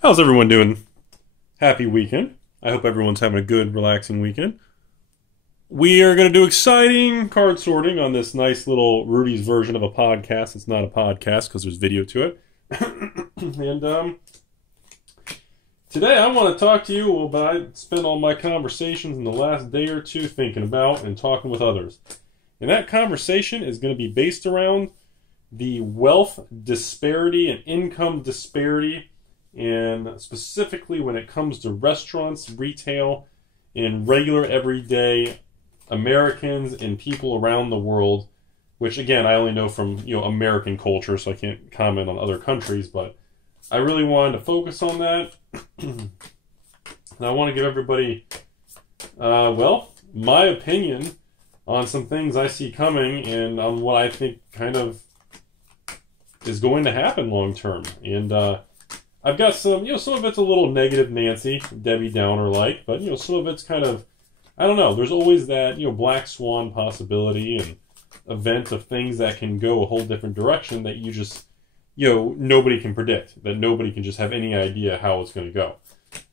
How's everyone doing? Happy weekend. I hope everyone's having a good, relaxing weekend. We are going to do exciting card sorting on this nice little Rudy's version of a podcast. It's not a podcast because there's video to it. and Today I want to talk to you about I spent all my conversations in the last day or two thinking about and talking with others. And that conversation is going to be based around the wealth disparity and income disparity, and specifically when it comes to restaurants, retail, and regular everyday Americans and people around the world, which again I only know from American culture, so I can't comment on other countries, but I really wanted to focus on that. And I want to give everybody my opinion on some things I see coming and on what I think kind of is going to happen long term. And I've got some of it's a little negative Nancy, Debbie Downer like, but some of it's kind of, I don't know, there's always that, black swan possibility and event of things that can go a whole different direction that you just, nobody can predict, that nobody can just have any idea how it's going to go.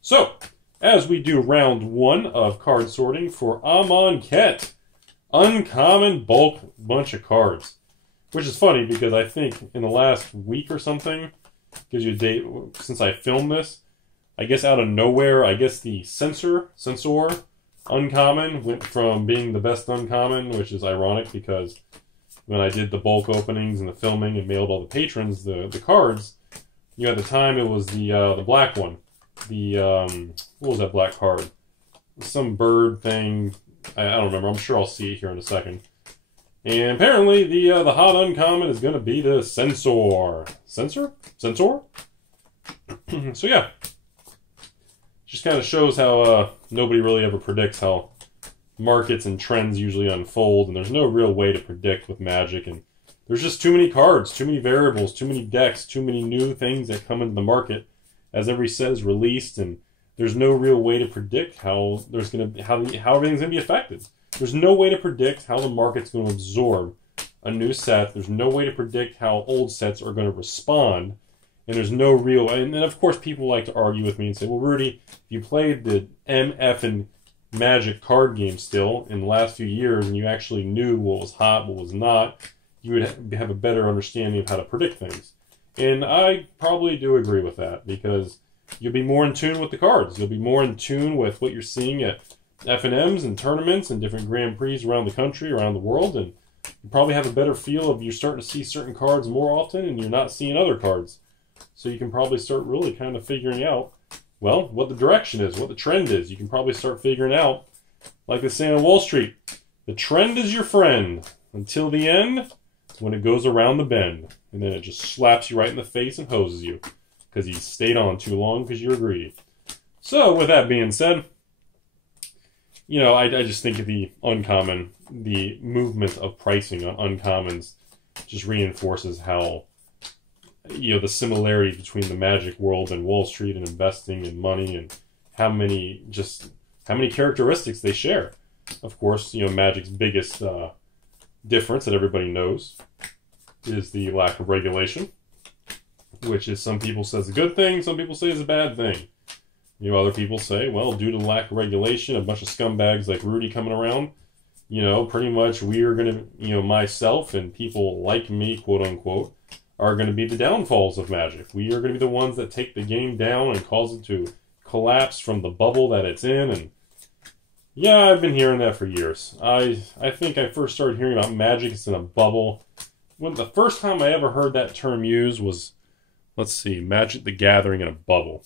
So, as we do round one of card sorting for Amon Ket, uncommon bulk bunch of cards. Which is funny because I think in the last week or something, gives you a date since I filmed this, I guess out of nowhere, I guess the Censor uncommon went from being the best uncommon, which is ironic because when I did the bulk openings and the filming and mailed all the patrons the cards, at the time it was the black one. The what was that black card? Some bird thing. I don't remember. I'm sure I'll see it here in a second. And apparently the hot uncommon is going to be the Censor. Censor? So yeah. Just kind of shows how nobody really ever predicts how markets and trends usually unfold. And there's no real way to predict with Magic. And there's just too many cards, too many variables, too many decks, too many new things that come into the market as every set is released. And there's no real way to predict how everything's going to be affected. There's no way to predict how the market's going to absorb a new set. There's no way to predict how old sets are going to respond. And there's no real... And then, of course, people like to argue with me and say, well, Rudy, if you played the MF and Magic card game still in the last few years and you actually knew what was hot, what was not, you would have a better understanding of how to predict things. And I probably do agree with that because you'll be more in tune with the cards. You'll be more in tune with what you're seeing at F&Ms and tournaments and different Grand Prix around the country, around the world, and you probably have a better feel of you're starting to see certain cards more often and you're not seeing other cards. So you can probably start really kind of figuring out, well, what the direction is, what the trend is. You can probably start figuring out, like they say on Wall Street, the trend is your friend until the end when it goes around the bend. And then it just slaps you right in the face and hoses you because you stayed on too long because you're greedy. So with that being said, I just think of the uncommon, the movement of pricing on uncommons just reinforces how, the similarities between the Magic world and Wall Street and investing and money and how many characteristics they share. Of course, Magic's biggest difference that everybody knows is the lack of regulation, which is some people say is a good thing, some people say is a bad thing. Other people say, well, due to the lack of regulation, a bunch of scumbags like Rudy coming around, pretty much we are going to, myself and people like me, quote unquote, are going to be the downfalls of Magic. We are going to be the ones that take the game down and cause it to collapse from the bubble that it's in. And yeah, I've been hearing that for years. I think I first started hearing about Magic is in a bubble. When the first time I ever heard that term used was, let's see, Magic the Gathering in a bubble.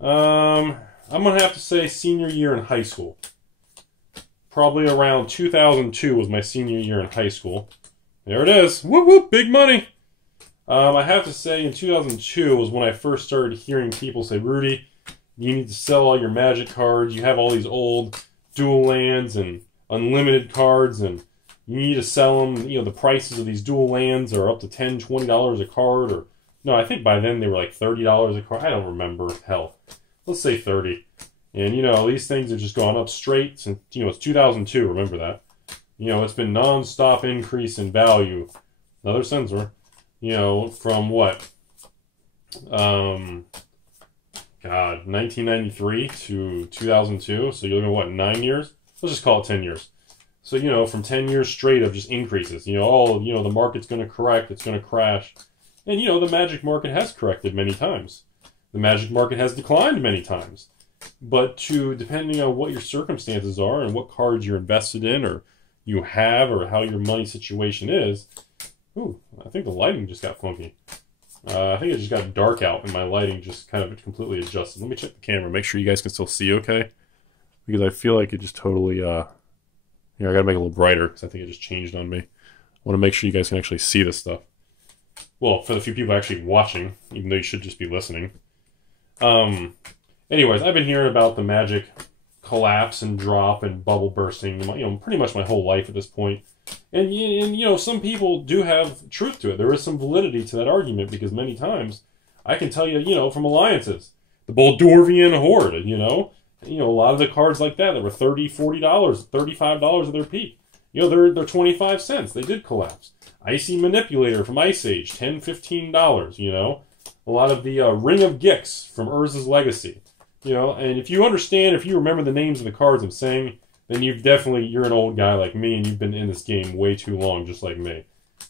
I'm going to have to say senior year in high school. Probably around 2002 was my senior year in high school. There it is. Whoop whoop, big money. I have to say in 2002 was when I first started hearing people say, Rudy, you need to sell all your Magic cards. You have all these old dual lands and unlimited cards and you need to sell them. The prices of these dual lands are up to $10, $20 a card or... No, I think by then they were like $30 a card. I don't remember. Hell, let's say 30. And, these things have just gone up straight since, it's 2002. Remember that. It's been non-stop increase in value. Another Censor, from what? God, 1993 to 2002. So you're looking at what, 9 years? Let's just call it 10 years. So, you know, from 10 years straight of just increases. You know, oh, you know, the market's going to correct, it's going to crash. And, you know, the Magic market has corrected many times. The Magic market has declined many times. But depending on what your circumstances are and what cards you're invested in or you have or how your money situation is. Ooh, I think the lighting just got funky. I think it just got dark out and my lighting just kind of completely adjusted. Let me check the camera, make sure you guys can still see okay. Because I feel like it just totally, you know, I gotta make it a little brighter because I think it just changed on me. I want to make sure you guys can actually see this stuff. Well, for the few people actually watching, even though you should just be listening. Anyways, I've been hearing about the Magic collapse and drop and bubble bursting, you know, pretty much my whole life at this point. And you know, some people do have truth to it. There is some validity to that argument because many times I can tell you, you know, from alliances, the Boldorvian Horde, you know, a lot of the cards like that were $30, $40, $35 at their peak. You know, they're 25 cents. They did collapse. Icy Manipulator from Ice Age, $10, $15, you know. A lot of the Ring of Gix from Urza's Legacy. You know, and if you understand, if you remember the names of the cards I'm saying, then you're an old guy like me and you've been in this game way too long, just like me.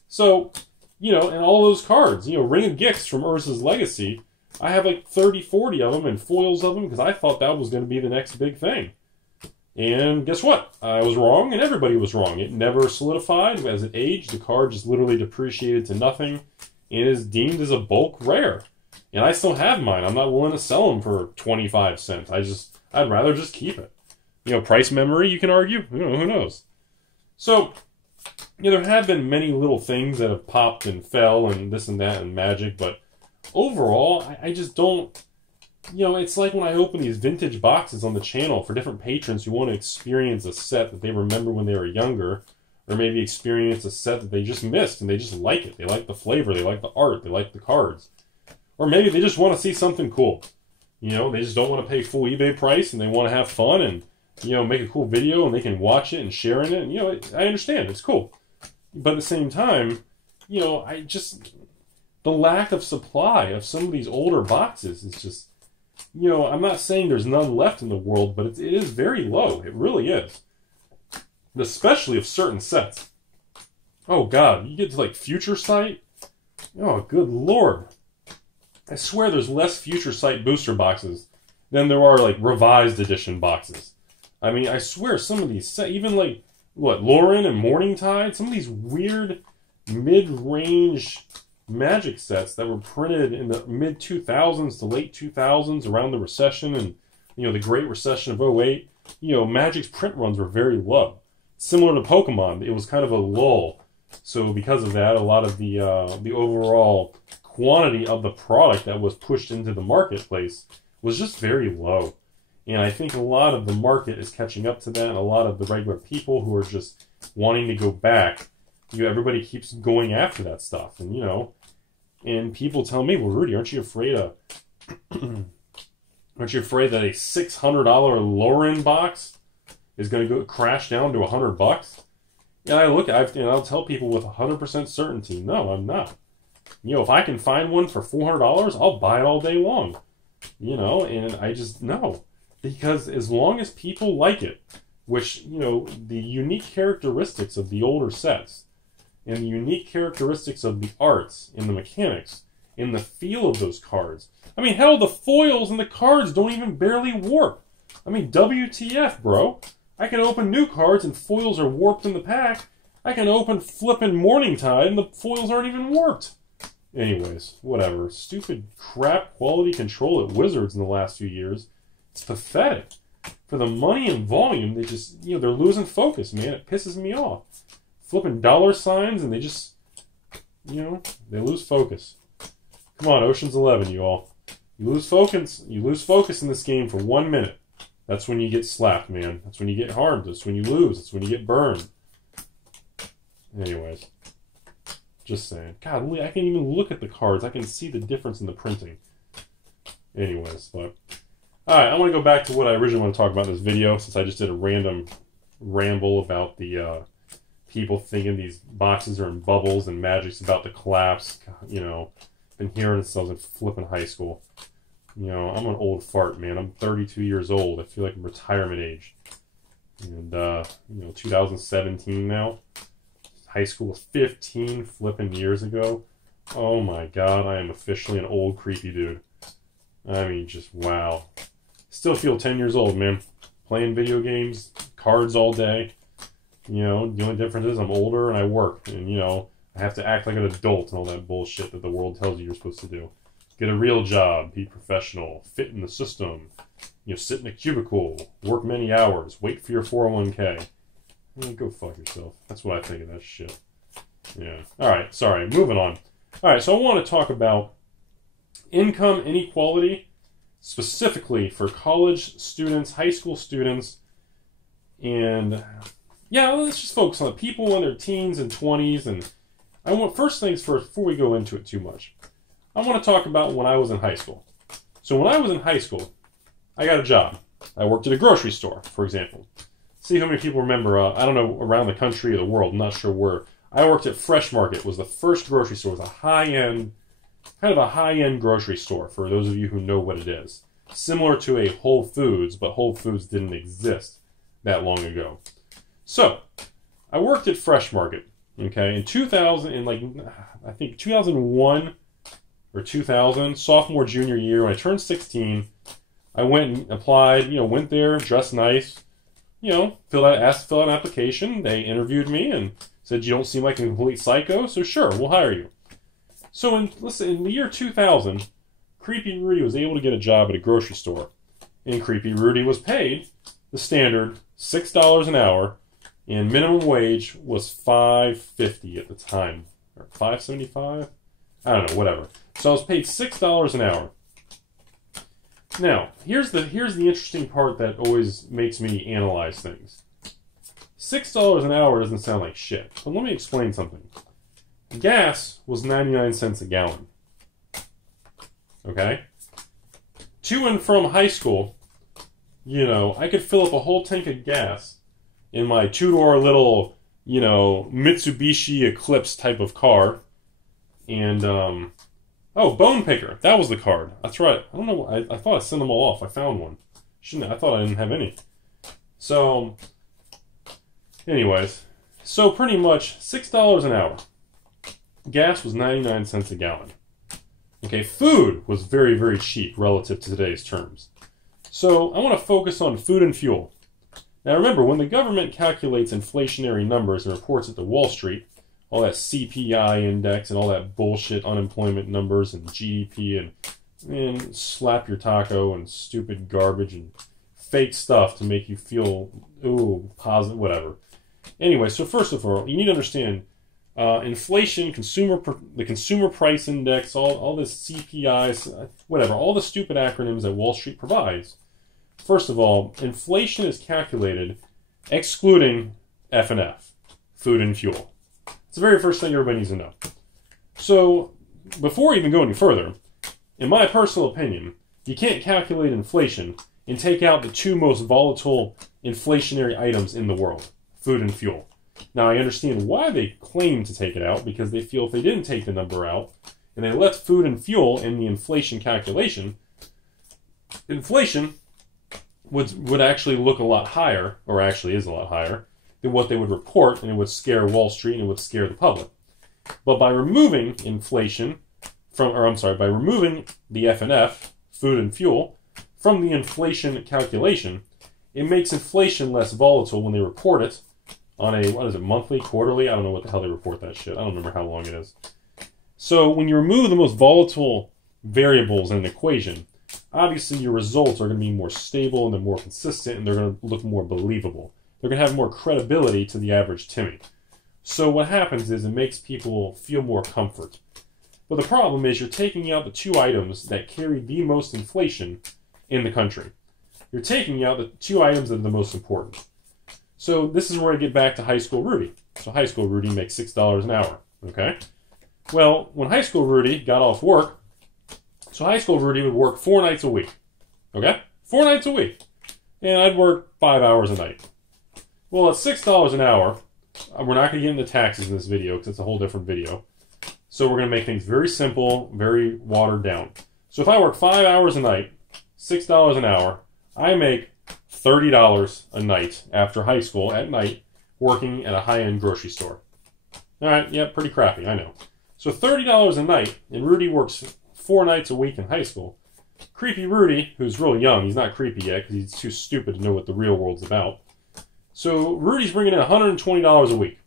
So, you know, and all those cards, you know, Ring of Gix from Urza's Legacy, I have like 30, 40 of them and foils of them because I thought that was going to be the next big thing. And guess what? I was wrong and everybody was wrong. It never solidified. As it aged, the card just literally depreciated to nothing and is deemed as a bulk rare. And I still have mine. I'm not willing to sell them for 25 cents. I'd rather just keep it. You know, price memory, you can argue. You know, who knows? So, you know, there have been many little things that have popped and fell and this and that and Magic, but overall, I just don't, you know, it's like when I open these vintage boxes on the channel for different patrons who want to experience a set that they remember when they were younger, or maybe experience a set that they just missed and they just like it. They like the flavor, they like the art, they like the cards. Or maybe they just want to see something cool. You know, they just don't want to pay full eBay price and they want to have fun and, you know, make a cool video and they can watch it and share in it. And, you know, I understand. It's cool. But at the same time, you know, the lack of supply of some of these older boxes is just, you know, I'm not saying there's none left in the world, but it is very low. It really is. Especially of certain sets. Oh, God. You get to, like, Future Sight? Oh, good Lord. I swear there's less Future Sight booster boxes than there are, like, revised edition boxes. I mean, I swear some of these, even, like, what, Lauren and Morningtide? Some of these weird mid-range Magic sets that were printed in the mid-2000s to late 2000s around the recession and, you know, the Great Recession of '08. You know, Magic's print runs were very low. Similar to Pokemon, it was kind of a lull. So because of that, a lot of the overall quantity of the product that was pushed into the marketplace was just very low. And I think a lot of the market is catching up to that, and a lot of the regular people who are just wanting to go back, you know, everybody keeps going after that stuff. And, you know, and people tell me, well, Rudy, aren't you afraid that a $600 Lauren box is going to go crash down to $100? And I'll tell people with 100% certainty, no, I'm not. You know, if I can find one for $400, I'll buy it all day long. You know, and I just, no. Because as long as people like it, which, you know, the unique characteristics of the older sets, and the unique characteristics of the arts, and the mechanics, and the feel of those cards. I mean, hell, the foils and the cards don't even barely warp. I mean, WTF, bro. I can open new cards and foils are warped in the pack. I can open flippin' Morningtide and the foils aren't even warped. Anyways, whatever. Stupid crap quality control at Wizards in the last few years. It's pathetic. For the money and volume, they just, you know, they're losing focus, man. It pisses me off. Flipping dollar signs and they just, you know, they lose focus. Come on, Ocean's 11, you all. You lose focus in this game for 1 minute. That's when you get slapped, man. That's when you get harmed. That's when you lose. That's when you get burned. Anyways. Just saying. God, I can't even look at the cards. I can see the difference in the printing. Anyways, but... Alright, I want to go back to what I originally want to talk about in this video, since I just did a random ramble about the people thinking these boxes are in bubbles and Magic's about to collapse. You know, been hearing it since I was in flipping high school. You know, I'm an old fart, man. I'm 32 years old. I feel like I'm retirement age. And, you know, 2017 now. High school was 15 flipping years ago. Oh my god, I am officially an old creepy dude. I mean, just wow. Still feel 10 years old, man. Playing video games, cards all day. You know, the only difference is I'm older and I work. And, you know, I have to act like an adult and all that bullshit that the world tells you you're supposed to do. Get a real job, be professional, fit in the system. You know, sit in a cubicle, work many hours, wait for your 401k. Go fuck yourself. That's what I think of that shit. Yeah. Alright, sorry. Moving on. Alright, so I want to talk about income inequality, specifically for college students, high school students, and yeah, let's just focus on people in their teens and 20s. And I want, first things first, before we go into it too much, I want to talk about when I was in high school. So when I was in high school, I got a job. I worked at a grocery store, for example. See how many people remember, I don't know, around the country or the world, I'm not sure where. I worked at Fresh Market, was the first grocery store. It was a high-end, kind of a high-end grocery store, for those of you who know what it is. Similar to a Whole Foods, but Whole Foods didn't exist that long ago. So, I worked at Fresh Market, okay, in 2000, in like, I think 2001 or 2000, sophomore, junior year, when I turned 16, I went and applied, you know, went there, dressed nice, you know, asked to fill out an application. They interviewed me and said, you don't seem like a complete psycho, so sure, we'll hire you. So in the year 2000, Creepy Rudy was able to get a job at a grocery store. And Creepy Rudy was paid the standard $6 an hour, and minimum wage was $5.50 at the time. Or $5.75? I don't know, whatever. So I was paid $6 an hour. Now, here's the interesting part that always makes me analyze things. $6 an hour doesn't sound like shit, but let me explain something. Gas was 99 cents a gallon. Okay? To and from high school, you know, I could fill up a whole tank of gas in my two-door little, you know, Mitsubishi Eclipse type of car. And, oh, Bone Picker. That was the card. That's right. I don't know. I thought I sent them all off. I found one. Shouldn't I thought I didn't have any. So, anyways. So, pretty much, $6 an hour. Gas was 99 cents a gallon. Okay, food was very, very cheap relative to today's terms. So, I want to focus on food and fuel. Now, remember, when the government calculates inflationary numbers and reports it to Wall Street, all that CPI index and all that bullshit unemployment numbers and GDP and slap your taco and stupid garbage and fake stuff to make you feel, ooh, positive, whatever. Anyway, so first of all, you need to understand inflation, the consumer price index, all this CPI, whatever, all the stupid acronyms that Wall Street provides. First of all, inflation is calculated excluding F&F, food and fuel. It's the very first thing everybody needs to know. So, before we even go any further, in my personal opinion, you can't calculate inflation and take out the two most volatile inflationary items in the world, food and fuel. Now, I understand why they claim to take it out, because they feel if they didn't take the number out, and they left food and fuel in the inflation calculation, inflation would actually look a lot higher, or actually is a lot higher, than what they would report, and it would scare Wall Street and it would scare the public. But by removing inflation by removing the F&F, food and fuel, from the inflation calculation, it makes inflation less volatile when they report it on a, what is it, monthly, quarterly? I don't know what the hell they report that shit. I don't remember how long it is. So when you remove the most volatile variables in an equation, obviously your results are going to be more stable and they're more consistent and they're going to look more believable. They're going to have more credibility to the average Timmy. So what happens is it makes people feel more comfort. But the problem is you're taking out the two items that carry the most inflation in the country. You're taking out the two items that are the most important. So this is where I get back to High School Rudy. So High School Rudy makes $6 an hour, okay? Well, when High School Rudy got off work, so High School Rudy would work 4 nights a week, okay? 4 nights a week. And I'd work 5 hours a night. Well, at $6 an hour, we're not going to get into taxes in this video because it's a whole different video. So we're going to make things very simple, very watered down. So if I work 5 hours a night, $6 an hour, I make $30 a night after high school at night working at a high-end grocery store. All right, yeah, pretty crappy, I know. So $30 a night, and Rudy works 4 nights a week in high school. Creepy Rudy, who's real young, he's not creepy yet because he's too stupid to know what the real world's about. So Rudy's bringing in $120 a week.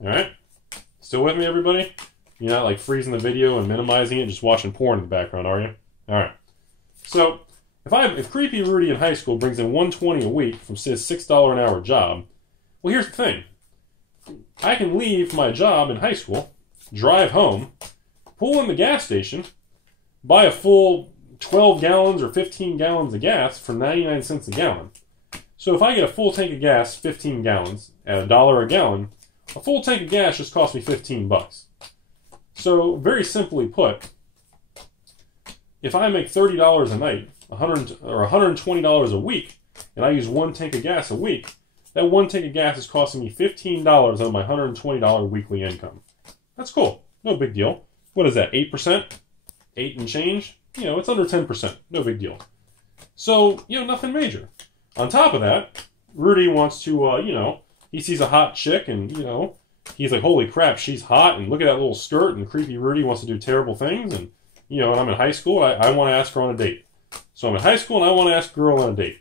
All right? Still with me, everybody? You're not like freezing the video and minimizing it, just watching porn in the background, are you? All right. So if Creepy Rudy in high school brings in $120 a week from his $6 an hour job, well, here's the thing. I can leave my job in high school, drive home, pull in the gas station, buy a full 12 gallons or 15 gallons of gas for 99 cents a gallon. So if I get a full tank of gas, 15 gallons, at $1 a gallon, a full tank of gas just cost me 15 bucks. So very simply put, if I make $30 a night, $120 a week, and I use 1 tank of gas a week, that 1 tank of gas is costing me $15 on my $120 weekly income. That's cool. No big deal. What is that, 8%? 8 and change? You know, it's under 10%. No big deal. So, you know, nothing major. On top of that, Rudy wants to, he sees a hot chick and, he's like, holy crap, she's hot, and look at that little skirt, and Creepy Rudy wants to do terrible things, and, and I'm in high school, I want to ask her on a date. So I'm in high school, and I want to ask a girl on a date.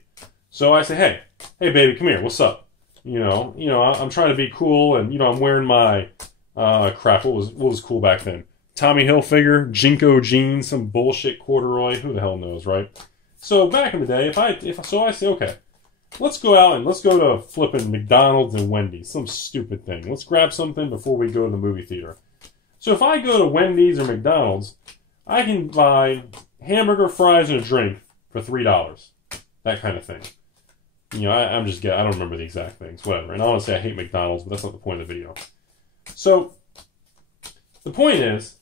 So I say, hey baby, come here, what's up? I'm trying to be cool, and, I'm wearing my, what was cool back then? Tommy Hilfiger, Jinko jeans, some bullshit corduroy, who the hell knows, right? So back in the day, I say, okay, let's go out and let's go to flipping McDonald's and Wendy's, some stupid thing. Let's grab something before we go to the movie theater. So if I go to Wendy's or McDonald's, I can buy hamburger, fries, and a drink for $3. That kind of thing. I don't remember the exact things, whatever. And honestly, I hate McDonald's, but that's not the point of the video. So the point is,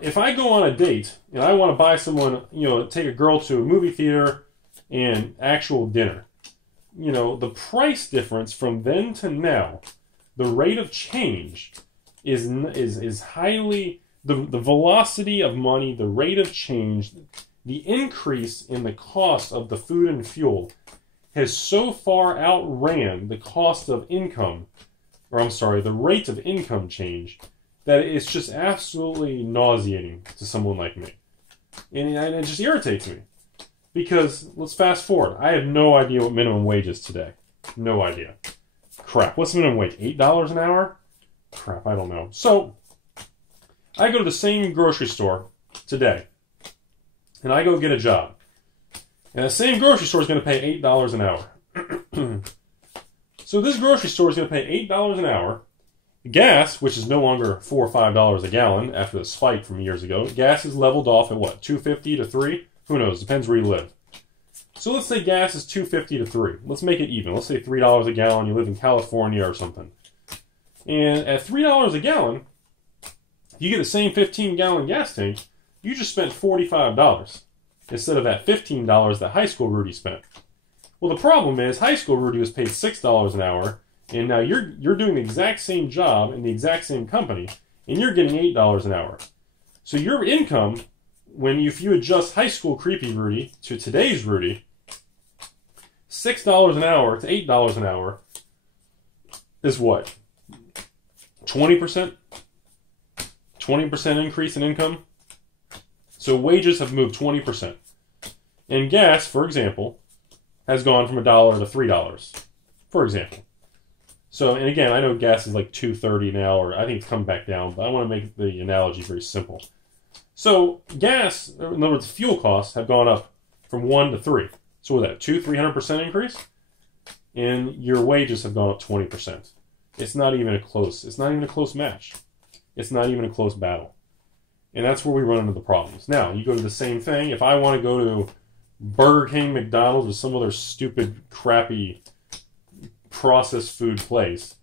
if I go on a date and I want to buy someone, take a girl to a movie theater and actual dinner, the price difference from then to now, the rate of change is highly, the velocity of money, the rate of change, the increase in the cost of the food and fuel has so far outran the cost of income, the rate of income change, that it's just absolutely nauseating to someone like me. And it just irritates me. Because, let's fast forward. I have no idea what minimum wage is today. No idea. Crap, what's minimum wage? $8 an hour? Crap, I don't know. So, I go to the same grocery store today. And I go get a job. And the same grocery store is going to pay $8 an hour. So this grocery store is going to pay $8 an hour. Gas, which is no longer $4 or $5 a gallon after the spike from years ago, gas is leveled off at what, $2.50 to $3? Who knows? Depends where you live. So let's say gas is $2.50 to $3. Let's make it even. Let's say $3 a gallon. You live in California or something. And at $3 a gallon, you get the same 15-gallon gas tank. You just spent $45 instead of that $15 that high school Rudy spent. Well, the problem is high school Rudy was paid $6 an hour. And now you're doing the exact same job in the exact same company, and you're getting $8 an hour. So your income, if you adjust high school Creepy Rudy to today's Rudy, $6 an hour to $8 an hour is what? 20%? 20% increase in income? So wages have moved 20%. And gas, for example, has gone from $1 to $3, for example. So, and again, I know gas is like $2.30 now, or I think it's come back down, but I want to make the analogy very simple. So, gas, in other words, fuel costs have gone up from 1 to 3. So, what is that, 300% increase? And your wages have gone up 20%. It's not even a close match. It's not even a close battle. And that's where we run into the problems. Now, you go to the same thing. If I want to go to Burger King, McDonald's, or some other stupid, crappy processed food place.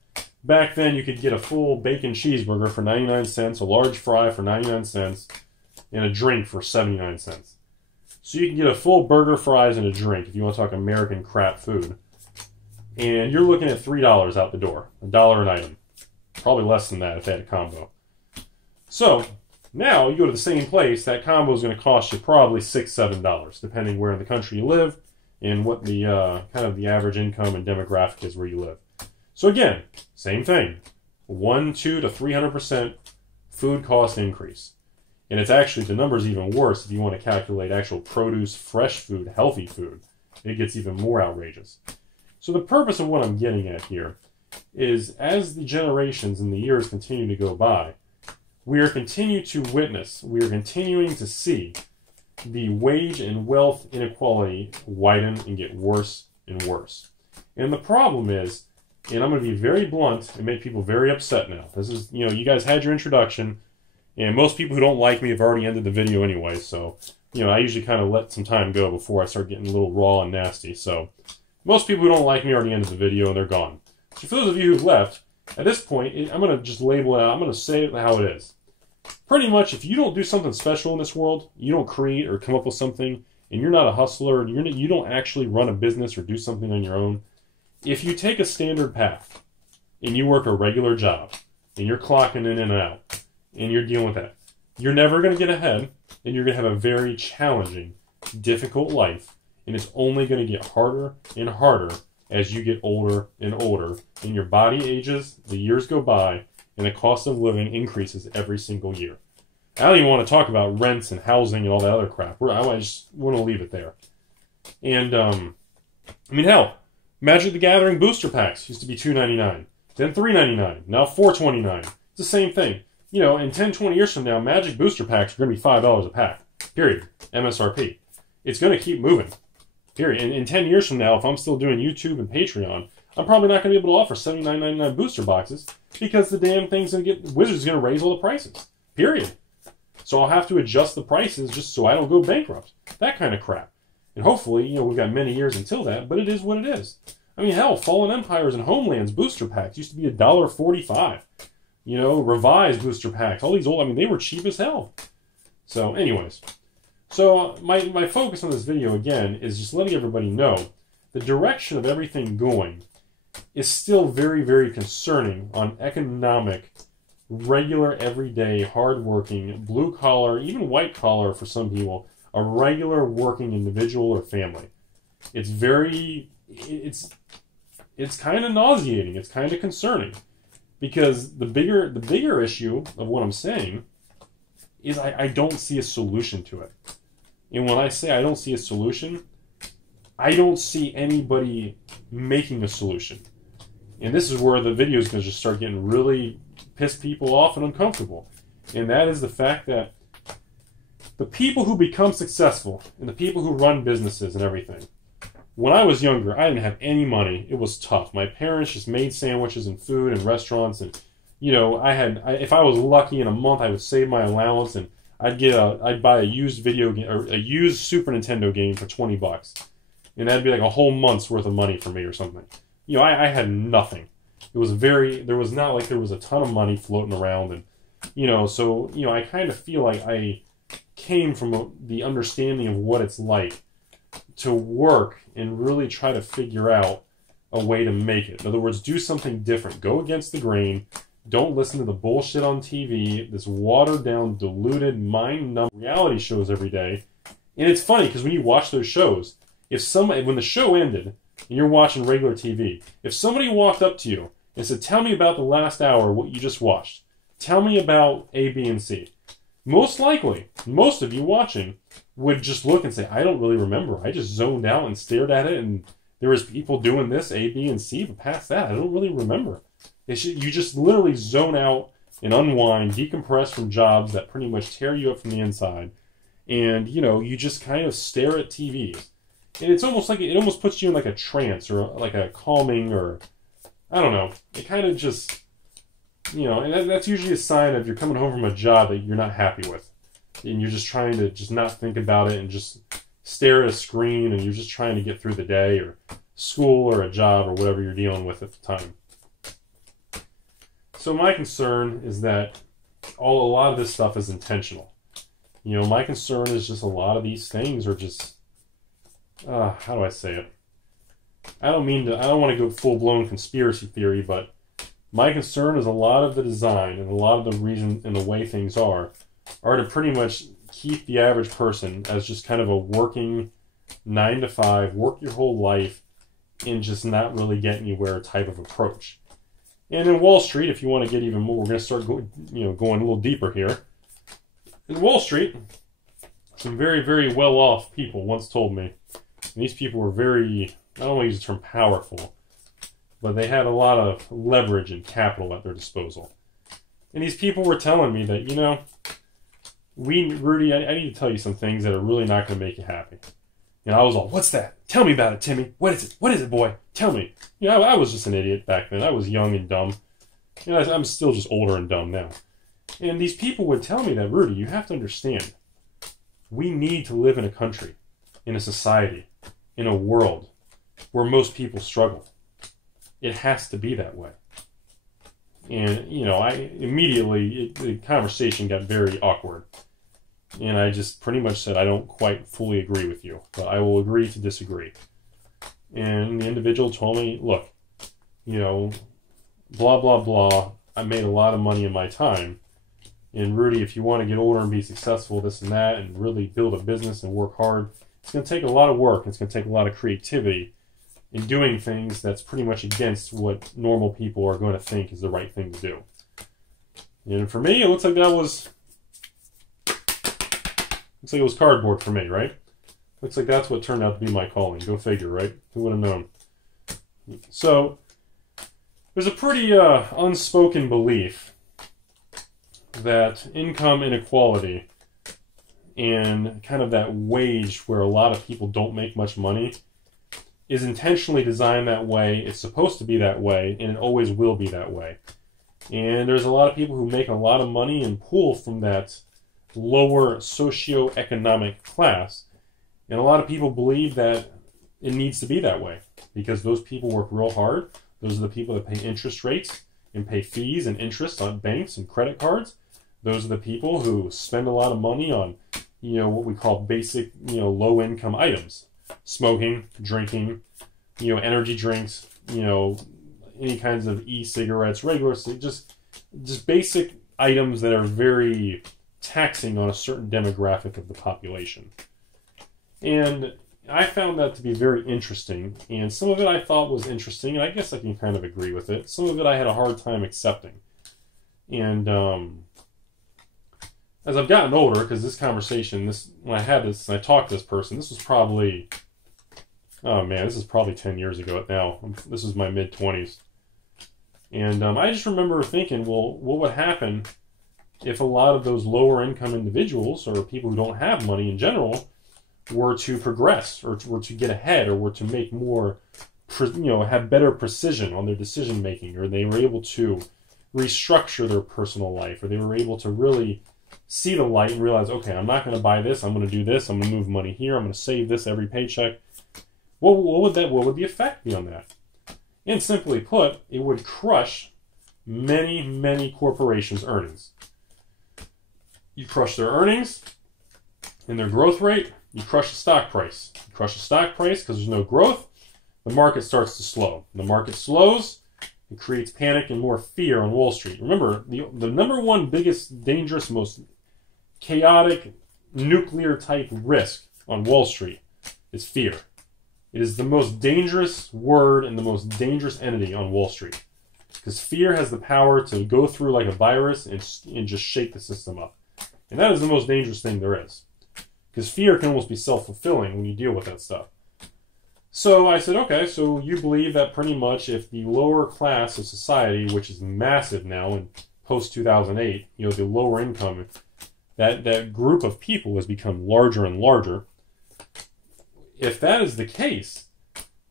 Back then, you could get a full bacon cheeseburger for 99 cents, a large fry for 99 cents, and a drink for 79 cents. So you can get a full burger, fries, and a drink if you want to talk American crap food. And you're looking at $3 out the door. $1 an item. Probably less than that if they had a combo. So, Now, you go to the same place, that combo is going to cost you probably $6, $7, depending where in the country you live and what the kind of the average income and demographic is where you live. So again, same thing, 100, 200 to 300% food cost increase. And it's actually, the number's even worse if you want to calculate actual produce, fresh food, healthy food. It gets even more outrageous. So the purpose of what I'm getting at here is, as the generations and the years continue to go by, we are continuing to see the wage and wealth inequality widen and get worse and worse. And the problem is, and I'm going to be very blunt and make people very upset now. This is, you guys had your introduction, and most people who don't like me have already ended the video anyway, so, I usually kind of let some time go before I start getting a little raw and nasty. So most people who don't like me already ended the video and they're gone. So for those of you who've left, at this point, I'm going to just label it out. I'm going to say it how it is. Pretty much, if you don't do something special in this world, you don't create or come up with something, and you're not a hustler, and you don't actually run a business or do something on your own, if you take a standard path and you work a regular job and you're clocking in and out and you're dealing with that, you're never going to get ahead, and you're going to have a very challenging, difficult life, and it's only going to get harder and harder as you get older and older, and your body ages, the years go by, and the cost of living increases every single year. I don't even want to talk about rents and housing and all that other crap. I just want to leave it there. And, hell, Magic the Gathering booster packs used to be $2.99, then $3.99, now $4.29. It's the same thing. In 10, 20 years from now, Magic booster packs are going to be $5 a pack. Period. MSRP. It's going to keep moving. Period. And in 10 years from now, if I'm still doing YouTube and Patreon, I'm probably not going to be able to offer $79.99 booster boxes because the damn thing's going to get... Wizards going to raise all the prices. Period. So I'll have to adjust the prices just so I don't go bankrupt. That kind of crap. And hopefully, we've got many years until that, but it is what it is. Hell, Fallen Empires and Homelands booster packs used to be $1.45. Revised booster packs. All these old... they were cheap as hell. So, anyways. So, my focus on this video, again, is just letting everybody know the direction of everything going is still very, very concerning on economic, regular, everyday, hard-working, blue-collar, even white-collar for some people, a regular working individual or family. It's kind of nauseating. It's kind of concerning. Because the bigger issue of what I'm saying is I don't see a solution to it. And when I say I don't see a solution, I don't see anybody making a solution. And this is where the video is going to just start getting really piss people off and uncomfortable. And that is the fact that the people who become successful and the people who run businesses and everything, when I was younger, I didn't have any money. It was tough. My parents just made sandwiches and food and restaurants, and if I was lucky in a month, I would save my allowance and I'd buy a used video game or a used Super Nintendo game for $20, and that'd be like a whole month's worth of money for me or something. I had nothing. There was not like there was a ton of money floating around, and so I kind of feel like I came from the understanding of what it's like to work and really try to figure out a way to make it. In other words, do something different. Go against the grain. Don't listen to the bullshit on TV, this watered-down, diluted, mind-numbing reality shows every day. And it's funny, because when you watch those shows, when the show ended, and you're watching regular TV, if somebody walked up to you and said, tell me about the last hour, what you just watched. Tell me about A, B, and C. Most likely, most of you watching would just look and say, I don't really remember. I just zoned out and stared at it, and there was people doing this, A, B, and C, but past that, I don't really remember. You just literally zone out and unwind, decompress from jobs that pretty much tear you up from the inside, and, you just kind of stare at TVs. And it's almost like, it almost puts you in like a trance, or like a calming, or, I don't know. It kind of just, and that's usually a sign of you're coming home from a job that you're not happy with. And you're just trying to just not think about it and just stare at a screen, and you're just trying to get through the day or school or a job or whatever you're dealing with at the time. So my concern is that a lot of this stuff is intentional. My concern is just a lot of these things are just, how do I say it? I don't want to go full-blown conspiracy theory, but my concern is a lot of the design and a lot of the reason and the way things are are to pretty much keep the average person as just kind of a working 9 to 5, work your whole life, and just not really get anywhere type of approach. And in Wall Street, if you want to get even more, we're going to start going a little deeper here. In Wall Street, some very, very well-off people once told me, and these people were very, I don't want to use the term powerful, but they had a lot of leverage and capital at their disposal. And these people were telling me that, Rudy, I need to tell you some things that are really not going to make you happy. I was all, what's that? Tell me about it, Timmy. What is it? What is it, boy? Tell me. I was just an idiot back then. I was young and dumb. I'm still just older and dumb now. And these people would tell me that, Rudy, you have to understand, we need to live in a country, in a society, in a world where most people struggle. It has to be that way. And, the conversation got very awkward. And I just pretty much said, I don't quite fully agree with you, but I will agree to disagree. And the individual told me, look, blah, blah, blah. I made a lot of money in my time. And Rudy, if you want to get older and be successful, this and that, and really build a business and work hard, it's going to take a lot of work. It's going to take a lot of creativity in doing things that's pretty much against what normal people are going to think is the right thing to do. And for me, it looks like it was cardboard for me, right? Looks like that's what turned out to be my calling. Go figure, right? Who would have known? So, there's a pretty unspoken belief that income inequality and kind of that wage where a lot of people don't make much money is intentionally designed that way. It's supposed to be that way, and it always will be that way. And there's a lot of people who make a lot of money and pull from that lower socioeconomic class. And a lot of people believe that it needs to be that way because those people work real hard. Those are the people that pay interest rates and pay fees and interest on banks and credit cards. Those are the people who spend a lot of money on, what we call basic, low-income items. Smoking, drinking, energy drinks, any kinds of e-cigarettes, regular, just basic items that are very taxing on a certain demographic of the population. And I found that to be very interesting, and some of it I thought was interesting, and I guess I can kind of agree with it. Some of it I had a hard time accepting. And as I've gotten older, because this conversation, when I had this, and I talked to this person, this was probably, this is probably 10 years ago now. This was my mid-20s. And I just remember thinking, well, what would happen if a lot of those lower income individuals or people who don't have money in general were to progress or were to get ahead or were to make more, have better precision on their decision making, or they were able to restructure their personal life, or they were able to really see the light and realize, okay, I'm not going to buy this, I'm going to do this, I'm going to move money here, I'm going to save this every paycheck. What would the effect be on that? And simply put, it would crush many, many corporations' earnings. You crush their earnings and their growth rate, you crush the stock price. You crush the stock price because there's no growth, the market starts to slow. The market slows, it creates panic and more fear on Wall Street. Remember, the number one biggest, dangerous, most chaotic, nuclear-type risk on Wall Street is fear. It is the most dangerous word and the most dangerous entity on Wall Street. Because fear has the power to go through like a virus and just shake the system up. And that is the most dangerous thing there is. Because fear can almost be self-fulfilling when you deal with that stuff. So I said, okay, so you believe that pretty much if the lower class of society, which is massive now in post-2008, the lower income, that group of people has become larger and larger. If that is the case,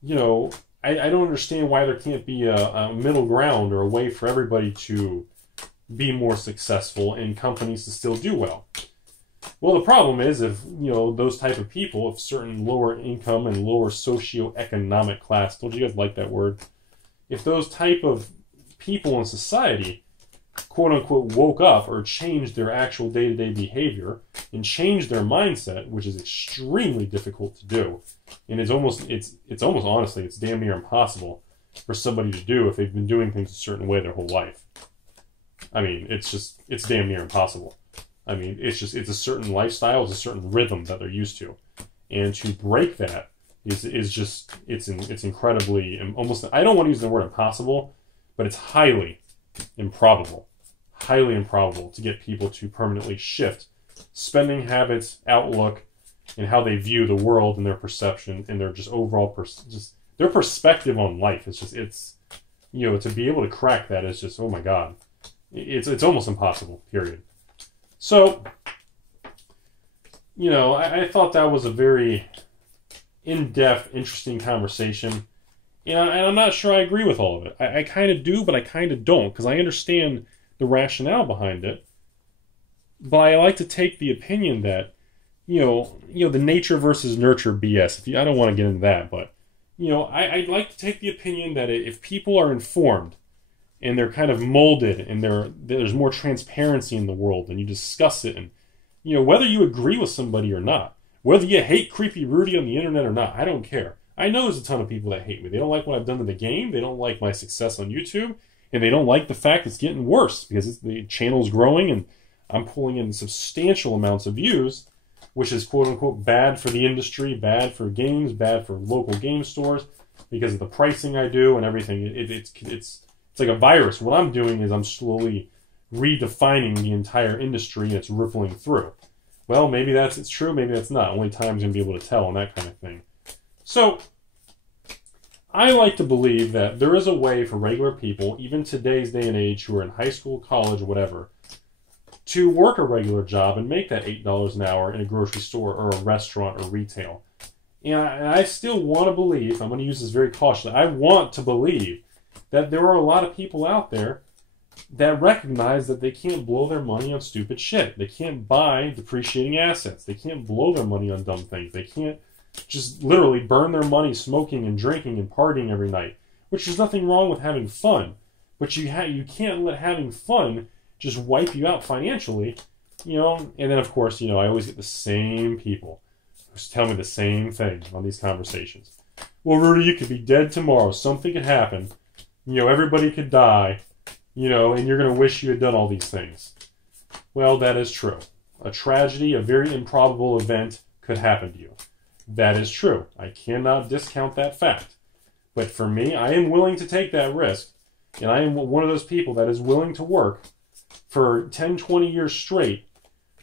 I don't understand why there can't be a middle ground or a way for everybody to be more successful and companies to still do well. Well, the problem is if, those type of people, if certain lower income and lower socioeconomic class, don't you guys like that word? If those type of people in society, quote unquote, woke up or changed their actual day-to-day behavior and changed their mindset, which is extremely difficult to do. And it's almost honestly, it's damn near impossible for somebody to do if they've been doing things a certain way their whole life. I mean, it's damn near impossible. I mean, it's a certain lifestyle, it's a certain rhythm that they're used to. And to break that is just, it's incredibly, almost, I don't want to use the word impossible, but it's highly improbable to get people to permanently shift spending habits, outlook, and how they view the world and their perception and their just overall, just their perspective on life. It's you know, to be able to crack that is just, oh my God. It's almost impossible, period. So, you know, I thought that was a very in-depth, interesting conversation. And I'm not sure I agree with all of it. I kind of do, but I kind of don't, because I understand the rationale behind it. But I like to take the opinion that, you know, the nature versus nurture BS. I don't want to get into that, but, you know, I'd like to take the opinion that if people are informed and they're kind of molded and there's more transparency in the world and you discuss it, and, you know, whether you agree with somebody or not, whether you hate Creepy Rudy on the internet or not, I don't care. I know there's a ton of people that hate me. They don't like what I've done to the game. They don't like my success on YouTube. And they don't like the fact it's getting worse because the channel's growing and I'm pulling in substantial amounts of views, which is quote-unquote bad for the industry, bad for games, bad for local game stores because of the pricing I do and everything. It's like a virus. What I'm doing is I'm slowly redefining the entire industry and it's rippling through. Well, maybe it's true, maybe that's not. Only time's going to be able to tell and that kind of thing. So, I like to believe that there is a way for regular people, even today's day and age, who are in high school, college, whatever, to work a regular job and make that $8 an hour in a grocery store or a restaurant or retail. And I still want to believe, I'm going to use this very cautiously, I want to believe that there are a lot of people out there that recognize that they can't blow their money on stupid shit. They can't buy depreciating assets. They can't blow their money on dumb things. They can't just literally burn their money smoking and drinking and partying every night, which there's nothing wrong with having fun. But you can't let having fun just wipe you out financially, you know. And then, of course, you know, I always get the same people who tell me the same thing on these conversations. Well, Rudy, you could be dead tomorrow. Something could happen. You know, everybody could die, you know, and you're going to wish you had done all these things. Well, that is true. A tragedy, a very improbable event could happen to you. That is true. I cannot discount that fact. But for me, I am willing to take that risk. And I am one of those people that is willing to work for 10, 20 years straight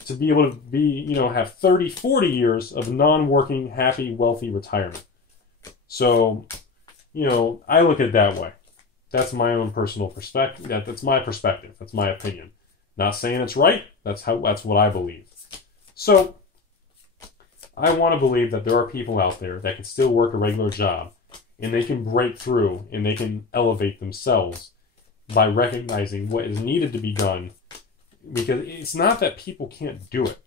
to be able to be, you know, have 30, 40 years of non-working, happy, wealthy retirement. So, you know, I look at it that way. That's my own personal perspective. That's my perspective. That's my opinion. Not saying it's right. That's what I believe. So, I want to believe that there are people out there that can still work a regular job and they can break through and they can elevate themselves by recognizing what is needed to be done, because it's not that people can't do it.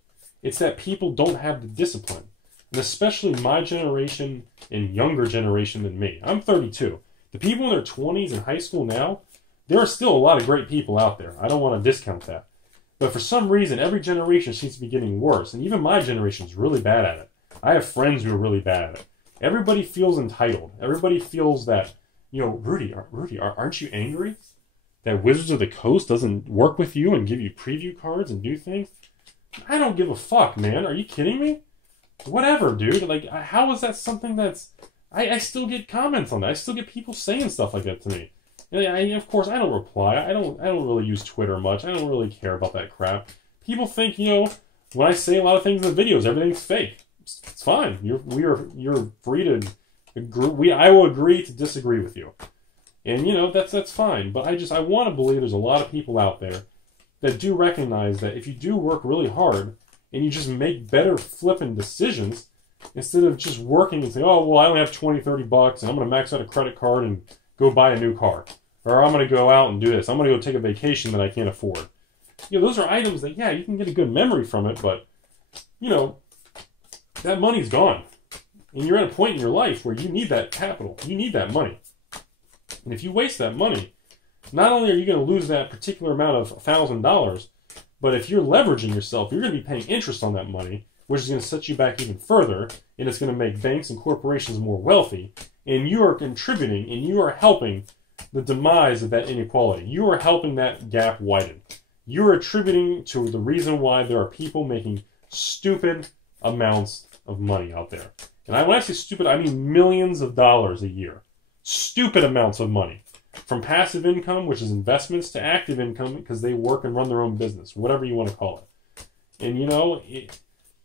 It's that people don't have the discipline. And especially my generation and younger generation than me. I'm 32. The people in their 20s in high school now, there are still a lot of great people out there. I don't want to discount that. But for some reason, every generation seems to be getting worse. And even my generation is really bad at it. I have friends who are really bad at it. Everybody feels entitled. Everybody feels that, you know, Rudy, aren't you angry that Wizards of the Coast doesn't work with you and give you preview cards and do things? I don't give a fuck, man. Are you kidding me? Whatever, dude. Like, how is that something that's... I still get comments on that. I still get people saying stuff like that to me. And of course, I don't reply. I don't really use Twitter much. I don't really care about that crap. People think, you know, when I say a lot of things in the videos, everything's fake. It's fine. You're free to agree. I will agree to disagree with you. And, you know, that's fine. But I want to believe there's a lot of people out there that do recognize that if you do work really hard and you just make better flipping decisions, instead of just working and saying, oh, well, I only have 20, 30 bucks and I'm going to max out a credit card and go buy a new car. Or I'm going to go out and do this. I'm going to go take a vacation that I can't afford. You know, those are items that, yeah, you can get a good memory from it, but, you know, that money's gone. And you're at a point in your life where you need that capital. You need that money. And if you waste that money, not only are you going to lose that particular amount of $1,000, but if you're leveraging yourself, you're going to be paying interest on that money, which is going to set you back even further, and it's going to make banks and corporations more wealthy, and you are contributing and you are helping the demise of that inequality. You are helping that gap widen. you're attributing to the reason why there are people making stupid amounts of money out there. And when I say stupid, I mean millions of dollars a year. Stupid amounts of money. From passive income, which is investments, to active income because they work and run their own business, whatever you want to call it. And you know,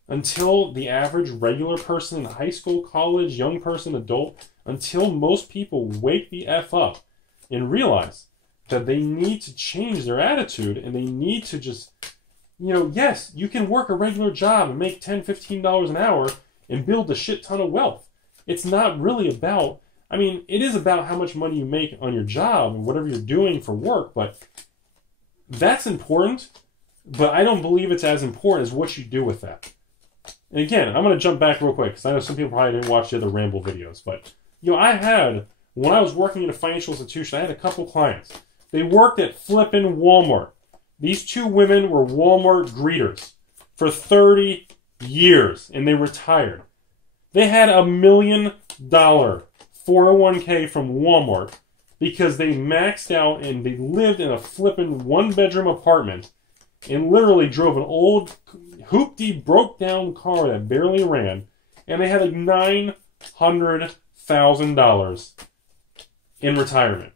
until the average regular person in high school, college, young person, adult, until most people wake the F up and realize that they need to change their attitude and they need to just, you know, yes, you can work a regular job and make $10, $15 an hour and build a shit ton of wealth. It's not really about, I mean, it is about how much money you make on your job and whatever you're doing for work, but that's important, but I don't believe it's as important as what you do with that. And again, I'm going to jump back real quick because I know some people probably didn't watch the other Ramble videos, but, you know, when I was working in a financial institution, I had a couple clients. They worked at flippin' Walmart. These two women were Walmart greeters for 30 years, and they retired. They had $1 million 401k from Walmart because they maxed out and they lived in a flippin' one-bedroom apartment and literally drove an old, hoopty, broke-down car that barely ran, and they had like $900,000 in retirement.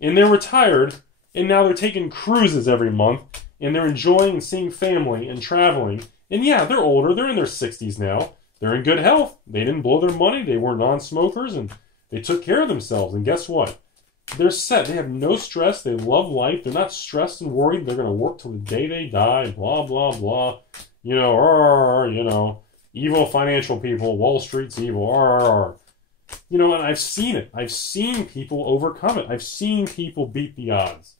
And they're retired, and now they're taking cruises every month, and they're enjoying and seeing family and traveling. And yeah, they're older. They're in their 60s now. They're in good health. They didn't blow their money. They were non-smokers, and they took care of themselves. And guess what? They're set. They have no stress. They love life. They're not stressed and worried. They're going to work till the day they die, blah, blah, blah. You know, evil financial people. Wall Street's evil. You know, and I've seen it. I've seen people overcome it. I've seen people beat the odds.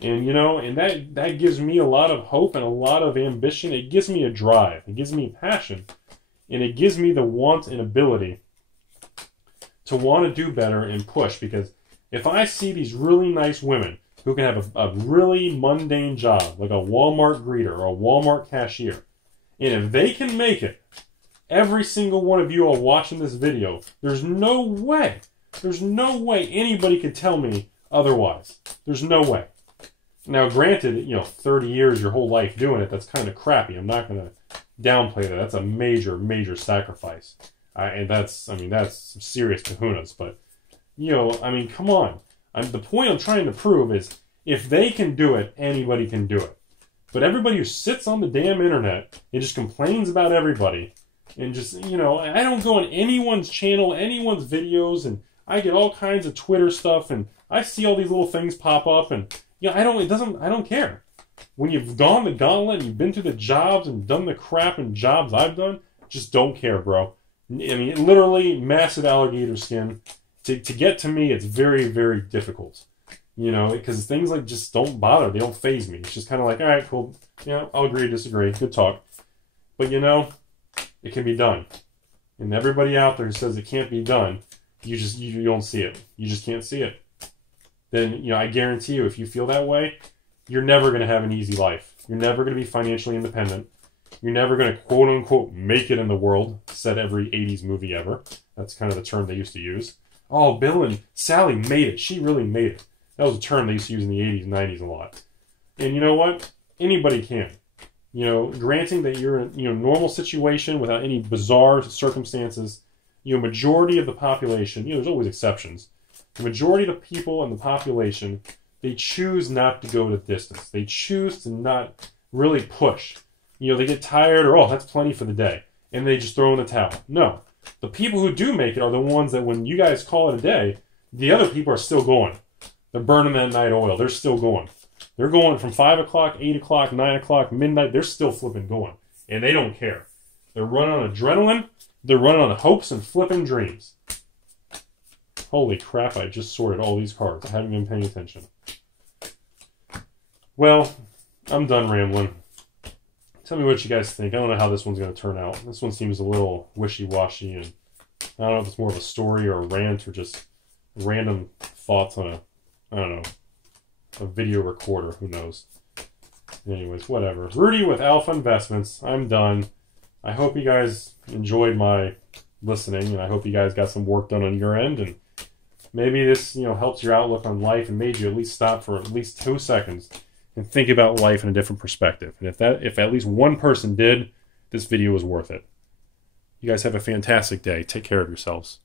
And, you know, and that gives me a lot of hope and a lot of ambition. It gives me a drive. It gives me passion. And it gives me the want and ability to want to do better and push. Because if I see these really nice women who can have a really mundane job, like a Walmart greeter or a Walmart cashier, and if they can make it, every single one of you all watching this video, there's no way anybody could tell me otherwise. There's no way. Now, granted, you know, 30 years, your whole life doing it, that's kind of crappy. I'm not going to downplay that. That's a major, major sacrifice. And that's some serious kahunas. But, you know, I mean, come on. The point I'm trying to prove is if they can do it, anybody can do it. But everybody who sits on the damn internet and just complains about everybody, and just, you know, I don't go on anyone's channel, anyone's videos, and I get all kinds of Twitter stuff, and I see all these little things pop up, and, you know, I don't care. When you've gone the gauntlet and you've been through the jobs and done the crap and jobs I've done, just don't care, bro. I mean, literally massive alligator skin. To get to me, it's very, very difficult. You know, because things like just don't bother. They don't faze me. It's just kind of like, all right, cool. Yeah, I'll agree, disagree. Good talk. But, you know, it can be done. And everybody out there who says it can't be done, you don't see it. You just can't see it. Then, you know, I guarantee you, if you feel that way, you're never going to have an easy life. You're never going to be financially independent. You're never going to, quote unquote, make it in the world, said every 80s movie ever. That's kind of the term they used to use. Oh, Bill and Sally made it. She really made it. That was a term they used to use in the 80s and 90s a lot. And you know what? Anybody can. You know, granting that you're in a normal situation without any bizarre circumstances, you know, majority of the population, you know, there's always exceptions. The majority of the people in the population, they choose not to go the distance. They choose to not really push. You know, they get tired or, oh, that's plenty for the day. And they just throw in the towel. No. The people who do make it are the ones that when you guys call it a day, the other people are still going. They're burning that night oil. They're still going. They're going from 5 o'clock, 8 o'clock, 9 o'clock, midnight. They're still flipping going. And they don't care. They're running on adrenaline. They're running on hopes and flipping dreams. Holy crap, I just sorted all these cards. I haven't been paying attention. Well, I'm done rambling. Tell me what you guys think. I don't know how this one's going to turn out. This one seems a little wishy-washy, and I don't know if it's more of a story or a rant or just random thoughts on a video recorder. Who knows? Anyways, whatever. Rudy with Alpha Investments. I'm done. I hope you guys enjoyed my listening, and I hope you guys got some work done on your end, and maybe this, you know, helps your outlook on life and made you at least stop for at least 2 seconds and think about life in a different perspective. And if at least one person did, this video was worth it. You guys have a fantastic day. Take care of yourselves.